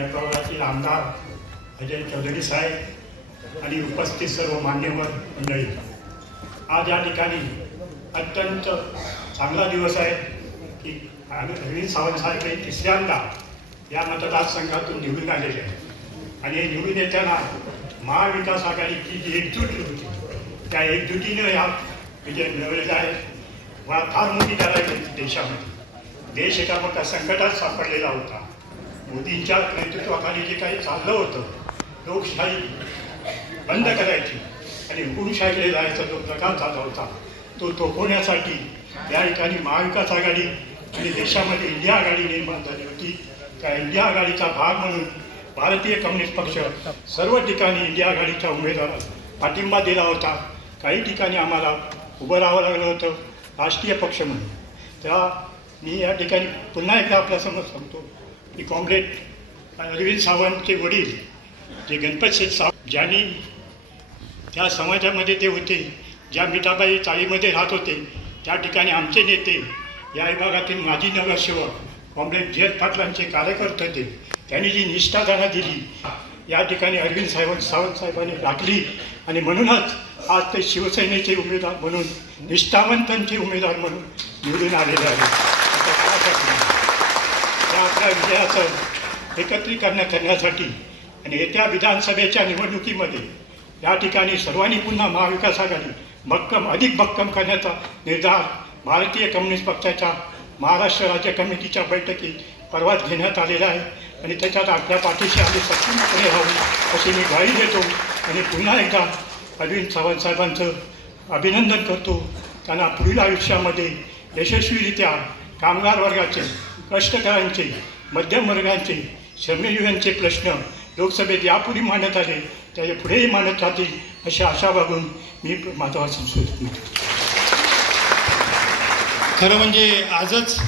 विभागातील आमदार अजय चौधरी साहेब आणि उपस्थित सर्व मान्यवर मंडळी. आज या ठिकाणी अत्यंत चांगला दिवस आहे की अरविंद सावंत साहेब तिसऱ्यांदा या मतदारसंघातून निवडून आलेले आहेत. आणि हे निवडून येताना महाविकास आघाडीची जी एकजुटी होती त्या एकजुटीनं या विजय मिळवलेला आहे. मला फार मोठी करायची देशामध्ये. देश एका मोठ्या संकटात सापडलेला होता. मोदींच्या नेतृत्वाखाली जे काही चाललं होतं लोकशाही बंद करायची आणि हुकुमशाहीकडे जायचा जो प्रकार चालला होता तो थोपवण्यासाठी या ठिकाणी महाविकास आघाडी आणि देशामध्ये इंडिया आघाडी निर्माण झाली होती. त्या इंडिया आघाडीचा भाग म्हणून भारतीय कम्युनिस्ट पक्ष सर्व ठिकाणी इंडिया आघाडीच्या उमेदवारास पाठिंबा दिला होता. काही ठिकाणी आम्हाला उभं राहावं लागलं होतं राष्ट्रीय पक्ष म्हणून. तेव्हा मी या ठिकाणी पुन्हा एकदा आपल्यासमोर सांगतो. की कॉम्रेड अरविंद सावंतचे वडील जे गणपत सावंत ज्यांनी त्या समाजामध्ये ते होते ज्या मिठाबाई चाळीमध्ये राहत होते त्या ठिकाणी आमचे नेते या विभागातील माजी नगरसेवक कॉम्रेड जयत पाटलांचे कार्यकर्ते होते त्यांनी जी निष्ठा त्यांना दिली या ठिकाणी अरविंद सावंत सावंत साहेबांनी राखली आणि म्हणूनच आज ते शिवसेनेचे उमेदवार म्हणून निष्ठावंतांचे उमेदवार म्हणून निवडून आलेले आहेत. त्यासाठी या विजयाचं एकत्रीकरण करण्यासाठी आणि येत्या विधानसभेच्या निवडणुकीमध्ये या ठिकाणी सर्वांनी पुन्हा महाविकास आघाडी भक्कम अधिक भक्कम करण्याचा निर्धार भारतीय कम्युनिस्ट पक्षाच्या महाराष्ट्र राज्य कमिटीच्या बैठकीत परवाच घेण्यात आलेला आहे. आणि त्याच्यात आपल्या पाठीशी आम्ही सक्षमपणे राहू अशी मी ग्वाही देतो आणि पुन्हा एकदा अरविंद सावंत साहेबांचं अभिनंदन करतो. त्यांना पुढील आयुष्यामध्ये यशस्वीरित्या कामगार वर्गाचे कष्टकऱ्यांचे मध्यम वर्गांचे प्रश्न लोकसभेत यापूर्वी मांडत आले त्याचे पुढेही मांडत राहतील अशी आशा बघून मी माझा संशोधन खरं म्हणजे आजच